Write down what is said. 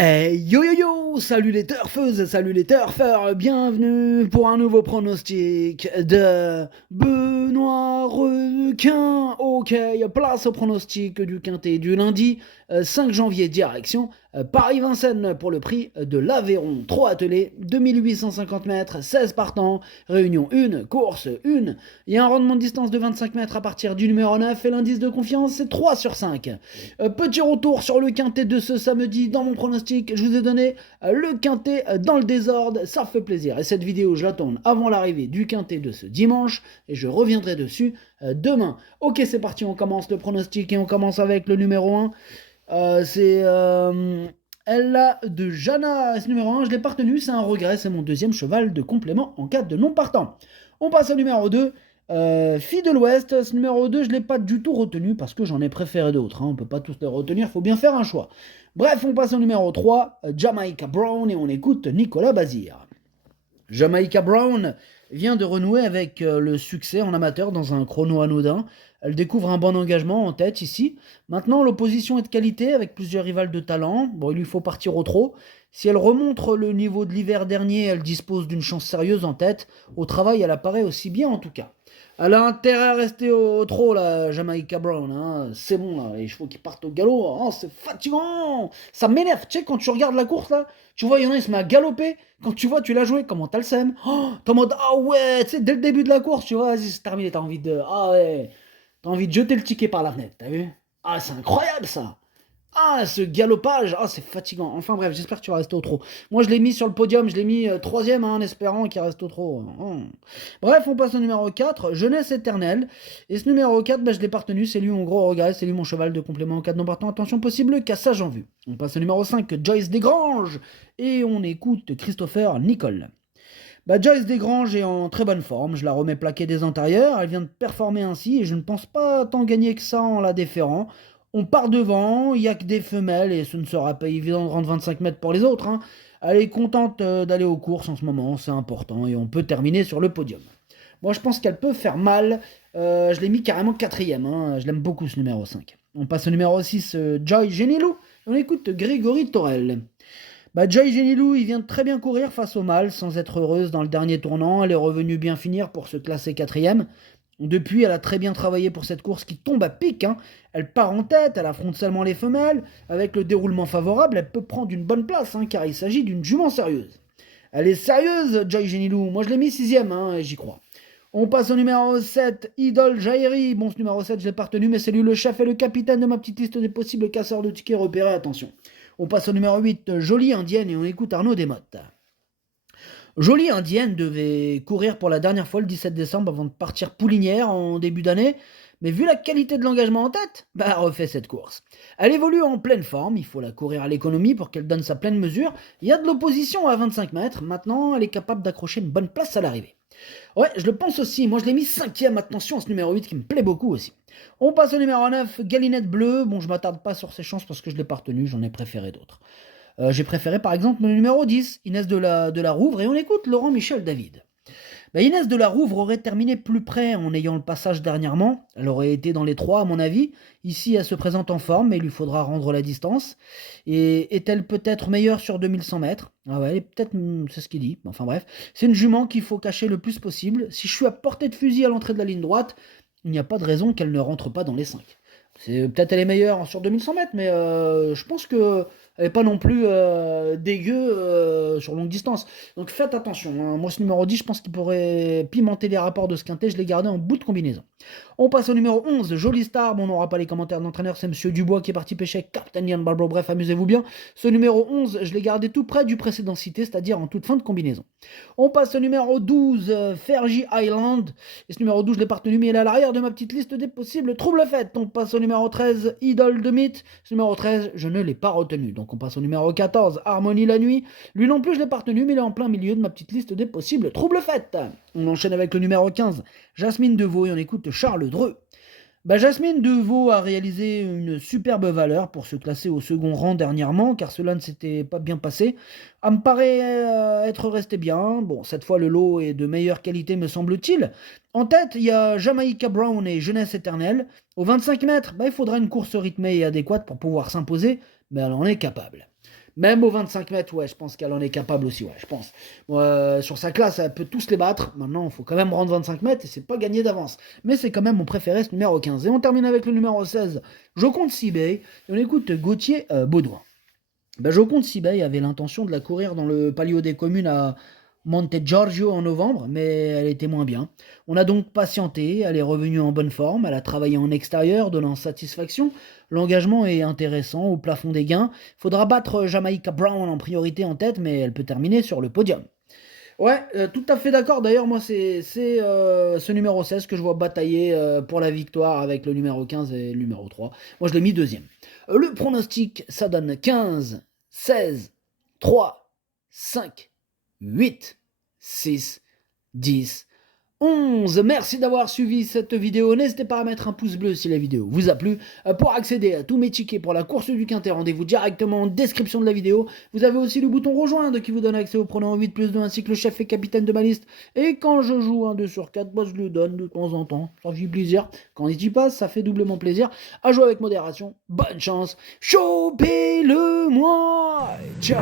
Yo yo yo, salut les turfeuses, salut les turfeurs, bienvenue pour un nouveau pronostic de Benoît Requin. Ok, place au pronostic du quintet du lundi 5 janvier, direction Paris-Vincennes pour le prix de l'Aveyron. 3 attelés, 2850 mètres, 16 partants, réunion 1, course 1. Il y a un rendement de distance de 25 mètres à partir du numéro 9 et l'indice de confiance c'est 3 sur 5. Petit retour sur le quintet de ce samedi dans mon pronostic. Je vous ai donné le quintet dans le désordre. Ça fait plaisir. Et cette vidéo, je la tourne avant l'arrivée du quintet de ce dimanche. Et je reviendrai dessus demain. Ok, c'est parti. On commence le pronostic et on commence avec le numéro 1. C'est Ella de Jana. Ce numéro 1, je l'ai pas retenu. C'est un regret. C'est mon deuxième cheval de complément en cas de non partant. On passe au numéro 2. Fille de l'Ouest, ce numéro 2, je ne l'ai pas du tout retenu parce que j'en ai préféré d'autres. On ne peut pas tous les retenir, il faut bien faire un choix. Bref, on passe au numéro 3, Jamaica Brown, et on écoute Nicolas Bazir. Jamaica Brown vient de renouer avec le succès en amateur dans un chrono anodin. Elle découvre un bon engagement en tête ici. Maintenant, l'opposition est de qualité avec plusieurs rivales de talent. Bon, il lui faut partir au trot. Si elle remonte le niveau de l'hiver dernier, elle dispose d'une chance sérieuse en tête. Au travail, elle apparaît aussi bien en tout cas. Elle a intérêt à rester au trot, la Jamaica Brown. Hein. C'est bon, là. Les chevaux qui partent au galop, oh, c'est fatigant. Ça m'énerve. Tu sais, quand tu regardes la course, là, tu vois, il y en a, il se met à galoper. Quand tu vois, tu l'as joué, comment t'as le seum. Oh, t'es en mode, ah ouais, tu sais, dès le début de la course, tu vois, vas-y, c'est terminé, t'as envie de. Ah ouais. T'as envie de jeter le ticket par la fenêtre, t'as vu? Ah, c'est incroyable, ça. Ah, ce galopage, ah, c'est fatigant. Enfin bref, j'espère que tu vas rester au trot. Moi, je l'ai mis sur le podium, je l'ai mis troisième en espérant qu'il reste au trot. Bref, on passe au numéro 4, Jeunesse éternelle. Et ce numéro 4, je l'ai pas retenu, c'est lui mon gros regret, c'est lui mon cheval de complément en cas de non partant. Attention possible, cassage en vue. On passe au numéro 5, Joyce Desgranges. Et on écoute Christopher Nicole. Joyce Desgranges est en très bonne forme, je la remets plaquée des antérieurs, elle vient de performer ainsi et je ne pense pas tant gagner que ça en la déférant. On part devant, il n'y a que des femelles et ce ne sera pas évident de rendre 25 mètres pour les autres. Hein. Elle est contente d'aller aux courses en ce moment, c'est important et on peut terminer sur le podium. Moi je pense qu'elle peut faire mal, je l'ai mis carrément quatrième, hein. Je l'aime beaucoup ce numéro 5. On passe au numéro 6, Joy Genilou, on écoute Grégory Torel. Joy Genilou, il vient de très bien courir face au mâle, sans être heureuse dans le dernier tournant. Elle est revenue bien finir pour se classer quatrième. Depuis, elle a très bien travaillé pour cette course qui tombe à pic. Hein. Elle part en tête, elle affronte seulement les femelles. Avec le déroulement favorable, elle peut prendre une bonne place, hein, car il s'agit d'une jument sérieuse. Elle est sérieuse, Joy Genilou. Moi, je l'ai mis sixième, hein, et j'y crois. On passe au numéro 7, Idol Jairi. Bon, ce numéro 7, je l'ai pas retenu, mais c'est lui le chef et le capitaine de ma petite liste des possibles casseurs de tickets repérés. Attention. On passe au numéro 8, Jolie Indienne, et on écoute Arnaud Desmottes. Jolie Indienne devait courir pour la dernière fois le 17 décembre avant de partir poulinière en début d'année, mais vu la qualité de l'engagement en tête, elle refait cette course. Elle évolue en pleine forme, il faut la courir à l'économie pour qu'elle donne sa pleine mesure. Il y a de l'opposition à 25 mètres, maintenant elle est capable d'accrocher une bonne place à l'arrivée. Ouais, je le pense aussi. Moi, je l'ai mis cinquième. Attention à ce numéro 8 qui me plaît beaucoup aussi. On passe au numéro 9, Galinette Bleue. Bon, je m'attarde pas sur ses chances parce que je l'ai pas retenu. J'en ai préféré d'autres. J'ai préféré par exemple le numéro 10, Inès de la Rouvre. Et on écoute Laurent Michel David. Inès de la Rouvre aurait terminé plus près en ayant le passage dernièrement. Elle aurait été dans les 3 à mon avis. Ici, elle se présente en forme, mais il lui faudra rendre la distance. Et est-elle peut-être meilleure sur 2100 mètres? Ah ouais, peut-être, c'est ce qu'il dit. Enfin bref, c'est une jument qu'il faut cacher le plus possible. Si je suis à portée de fusil à l'entrée de la ligne droite, il n'y a pas de raison qu'elle ne rentre pas dans les 5. Peut-être elle est meilleure sur 2100 mètres, mais je pense que elle n'est pas non plus dégueu sur longue distance. Donc faites attention. Hein. Moi, ce numéro 10, je pense qu'il pourrait pimenter les rapports de ce quintet. Je l'ai gardé en bout de combinaison. On passe au numéro 11, Jolie Star. Bon, on n'aura pas les commentaires d'entraîneur. C'est Monsieur Dubois qui est parti pêcher. Captain Yann Barbeau. Bref, amusez-vous bien. Ce numéro 11, je l'ai gardé tout près du précédent cité, c'est-à-dire en toute fin de combinaison. On passe au numéro 12, Fergie Island. Et ce numéro 12, je l'ai pas retenu, mais il est à l'arrière de ma petite liste des possibles troubles faits. On passe au numéro 13, Idol de Mythe. Ce numéro 13, je ne l'ai pas retenu. Donc on passe au numéro 14, Harmonie la nuit. Lui non plus, je l'ai pas retenu, mais il est en plein milieu de ma petite liste des possibles troubles faits. On enchaîne avec le numéro 15, Jasmine Deveau, et on écoute Charles Dreux. Jasmine Deveau a réalisé une superbe valeur pour se classer au second rang dernièrement, car cela ne s'était pas bien passé. Elle me paraît être resté bien. Bon, cette fois, le lot est de meilleure qualité, me semble-t-il. En tête, il y a Jamaica Brown et Jeunesse éternelle. Aux 25 mètres, il faudra une course rythmée et adéquate pour pouvoir s'imposer, mais elle en est capable. Même aux 25 mètres, ouais, je pense qu'elle en est capable aussi, ouais, je pense. Sur sa classe, elle peut tous les battre. Maintenant, il faut quand même rendre 25 mètres et c'est pas gagné d'avance. Mais c'est quand même mon préféré, ce numéro 15. Et on termine avec le numéro 16, Joconde Sibey. Et on écoute Gauthier Baudouin. Ben, Joconde Sibey avait l'intention de la courir dans le Palio des communes à Monte Giorgio en novembre, mais elle était moins bien. On a donc patienté, elle est revenue en bonne forme, elle a travaillé en extérieur, donnant satisfaction. L'engagement est intéressant au plafond des gains. Faudra battre Jamaica Brown en priorité en tête, mais elle peut terminer sur le podium. Ouais, tout à fait d'accord. D'ailleurs, moi, c'est ce numéro 16 que je vois batailler pour la victoire avec le numéro 15 et le numéro 3. Moi, je l'ai mis deuxième. Le pronostic, ça donne 15, 16, 3, 5, 8, 6, 10, 11. Merci d'avoir suivi cette vidéo. N'hésitez pas à mettre un pouce bleu si la vidéo vous a plu. Pour accéder à tous mes tickets pour la course du Quintet, rendez-vous directement en description de la vidéo. Vous avez aussi le bouton rejoindre qui vous donne accès au pronom 8+2 ainsi que le chef et capitaine de ma liste. Et quand je joue un 2 sur 4, moi je le donne de temps en temps. Ça fait plaisir. Quand il y passe, ça fait doublement plaisir. À jouer avec modération. Bonne chance. Chopez-le moi. Ciao.